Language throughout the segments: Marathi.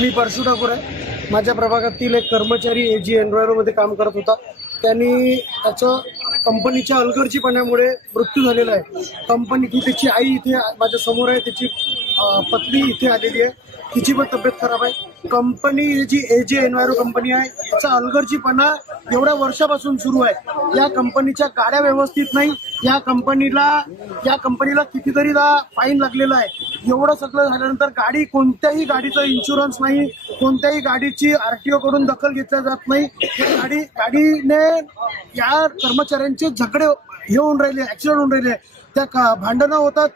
मी परशु ठाकूर आहे। माझ्या प्रभागातील एक कर्मचारी एजी एन्व्हायरोमध्ये काम करत होता। त्यांनी त्याचं कंपनीच्या हलगर्जीपणामुळे मृत्यू झालेला आहे। कंपनी त्याची आई इथे माझ्या समोर आहे, त्याची पत्नी इथे आलेली आहे, तिची पण तब्येत खराब आहे। कंपनी जी एजी एन्व्हायरो कंपनी आहे याचा हलगर्जीपणा एवढ्या वर्षापासून सुरू आहे। या कंपनीच्या गाड्या व्यवस्थित नाही, या कंपनीला कितीतरी फाईन लागलेला आहे। एवढं सगळं झाल्यानंतर कोणत्याही गाडीचा इन्शुरन्स नाही, कोणत्याही गाडीची आरटीओ कडून दखल घेतल्या जात नाही। गाडीने या कर्मचाऱ्यांचे झगडे होऊन राहिले, ऍक्सिडेंट होऊन राहिले, त्या भांडणं होतात,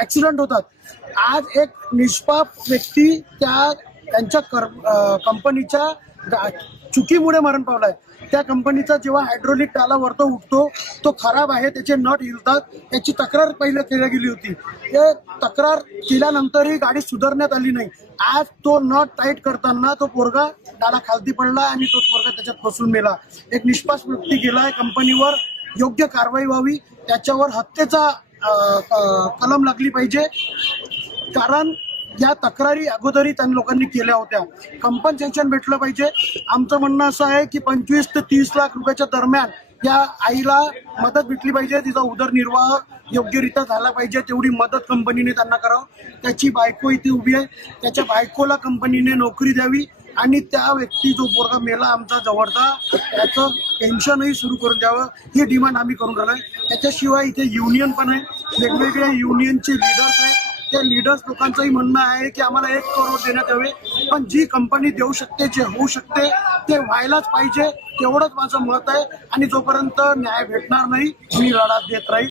ऍक्सिडेंट होतात। आज एक निष्पाप व्यक्ती त्यांच्या कंपनीच्या चुकीमुळे मरण पावलाय। त्या कंपनीचा जेव्हा हायड्रोलिक टाला वरतो उठतो तो खराब आहे, त्याचे नट हिलतात, याची तक्रार पहिले केली गेली होती। ते तक्रार केल्यानंतरही गाडी सुधारण्यात आली नाही। आज तो नट टाईट करताना तो पोरगा टाला खालती पडला आणि तो पोरगा त्याच्यात फसून मेला। एक निष्पाप व्यक्ती गेलाय, कंपनीवर योग्य कारवाई व्हावी, त्याच्यावर हत्येचा कलम लागली पाहिजे, कारण या तक्रारी अगोदरही त्या लोकांनी केल्या होत्या। कंपन्सेशन भेटलं पाहिजे। आमचं म्हणणं असं आहे की 25 ते 30 लाख रुपयाच्या दरम्यान या आईला मदत भेटली पाहिजे, तिचा उदरनिर्वाह योग्यरित्या झाला पाहिजे, तेवढी मदत कंपनीने त्यांना करावं। त्याची बायको इथे उभी आहे, त्याच्या बायकोला कंपनीने नोकरी द्यावी आणि त्या व्यक्ती जो पोरगा मेला आमचा जवळचा, त्याचं पेन्शनही सुरू करून द्यावं, ही डिमांड आम्ही करून राहिलोय। त्याच्याशिवाय इथे युनियन पण आहे, वेगवेगळ्या युनियनचे लीडर्स आहेत। त्या लीडर्स लोकांचंही म्हणणं आहे की आम्हाला 1 करोड देण्यात यावे, पण जी कंपनी देऊ शकते, जे होऊ शकते ते व्हायलाच पाहिजे, तेवढंच माझं मत आहे। आणि जोपर्यंत न्याय भेटणार नाही मी लढा देत राहील।